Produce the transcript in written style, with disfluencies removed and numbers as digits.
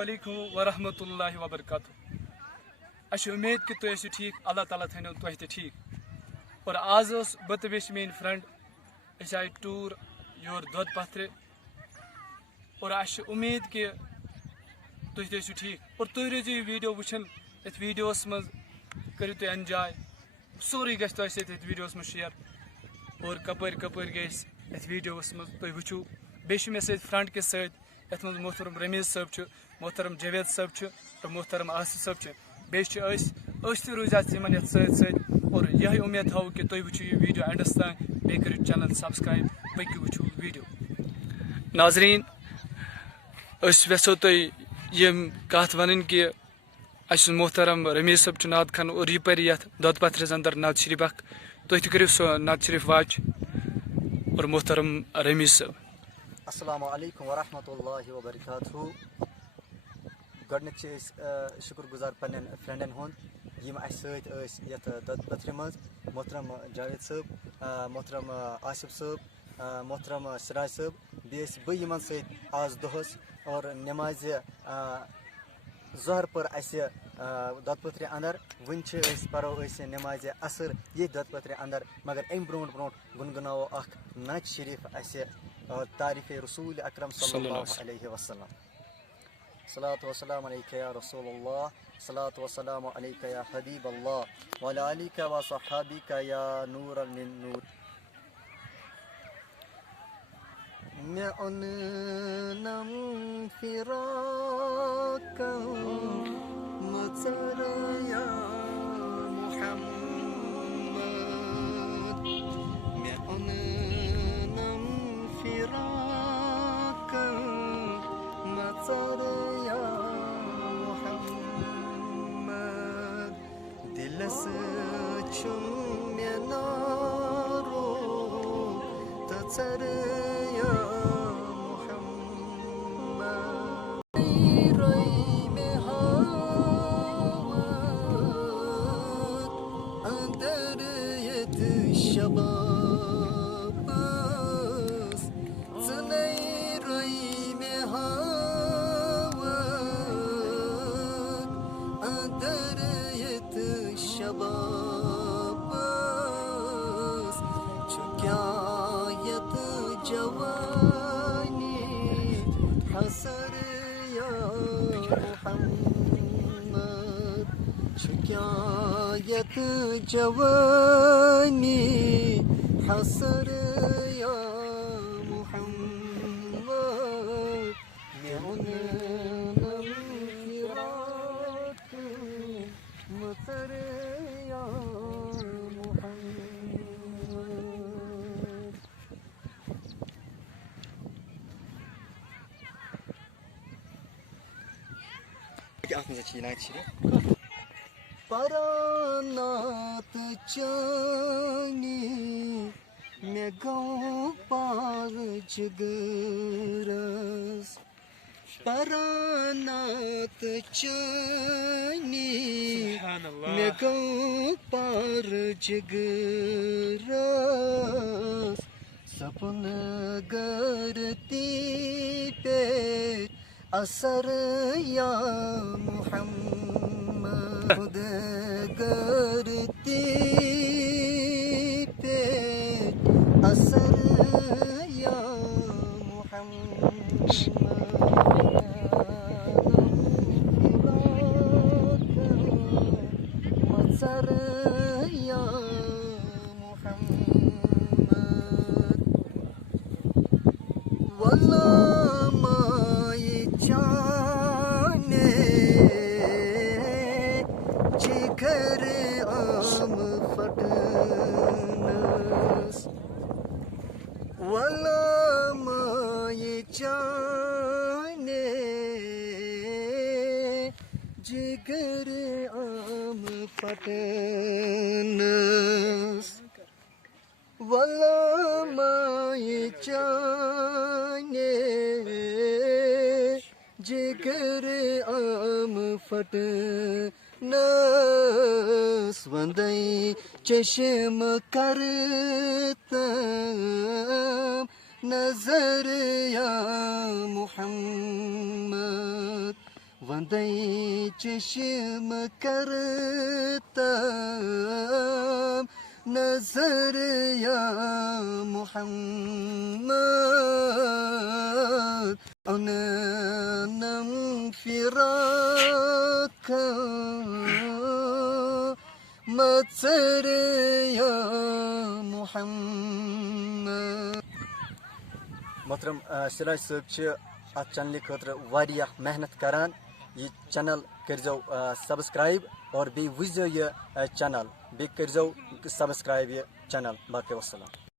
वालेकुम वरहमतुल्लाहि वबरकातुहू। उम्मीद कि तुम ठीक, अल्लाह ताला थो तुह ठीक। और आज बह तो मेन फ्रेंड आए टूर योर दौद पथर और उम्मीद कि तुम ठीक और तुम रोजो यह वीडियो वुचन। ये वीडियोस मज करो तुम एंजॉय, सोरे गि वीडियोस मज शेयर और कपर कपर गई ये वीडियोस मज तुम वो बे मे फ्रेंड के सत मोहतरम रमीज साहब, मोहतरम जावेद साहब और मोहतरम आसिफ साहब बे रोज इन सत और यही उम्मीद थो कि तुम वो यह वीडियो एंडस तान बे करो चैनल सब्सक्राइब पकि वो वीडियो। नाजरीन वेसो तुम यम कत वन कि मोहतरम रमीज साहब नाद खान और यह पर ये दौद पथरस अंदर नाद शरीफ अख तुम करो सो नाद शरीफ वाच और मोहतरम रमीज साहब। अस्सलामु अलैकुम वरहमतुल्लाहि वबरकातुहू। गोडनिक शुक्र गुजार पन्न फ्रेंडन हुंद यम सत दौद पथर मज मोहतरम जावेद साहब, मोहतरम आसिफ साहब, मोहतरम सिराज साहब बेस बह यमन सत आज दोहस और नमाज ज़ोहर पर दौद पथर अंदर वन परो नमाज असर ये दौद पथर अंदर मगर अम ब्रो गुनगुनावो अख नाच शरीफ तारीफ रसूल अकरम सल्लल्लाहु अलैहि वसल्लम। सलात व सलाम अलैका या रसूलल्लाह, सलात व सलाम अलैका या हबीब अल्लाह व अला आलिका व सहाबिका या नूर मिन नूर। मैं उन नम फिराका मज़र या मुहम्मद, मैं उन नम फिराका मज़र या मुहम्मद, दिल से चुम में नारो तसर या Şababız Zınay rayme havak Adariyet şababız Çükayet cevani Hasar ya Muhammed, Çükayet cevani حصر يا محمد، نعنا فراق مطر يا محمد. Paranat chani me gaun par jigras, Paranat chani me gaun par jigras, sapn garti pe asar ya Muhammad, खुद करती पे असर या मुहम्मद, मसर या मुहम्मद, वल्लाह माई जाने जिगर आम फटनस, वल्लाह माई जाने जिगर आम फटनस, वल्लाह माई जाने जिगर आम फटनस, वंदई चश्म करतम नजर या मुहम्मद, वंदे चश्म करतम नजर या मोहम्मद अनम फिराक मत्सर या मोहम्मद। मोहतरम सिराज साहब अत चैनल खतर वारियाह मेहनत करान। यह चैनल करो सब्सक्राइब और बे वुझो यह चैनल बे करो सब्सक्राइब यह चैनल। बाकी वस्सलाम।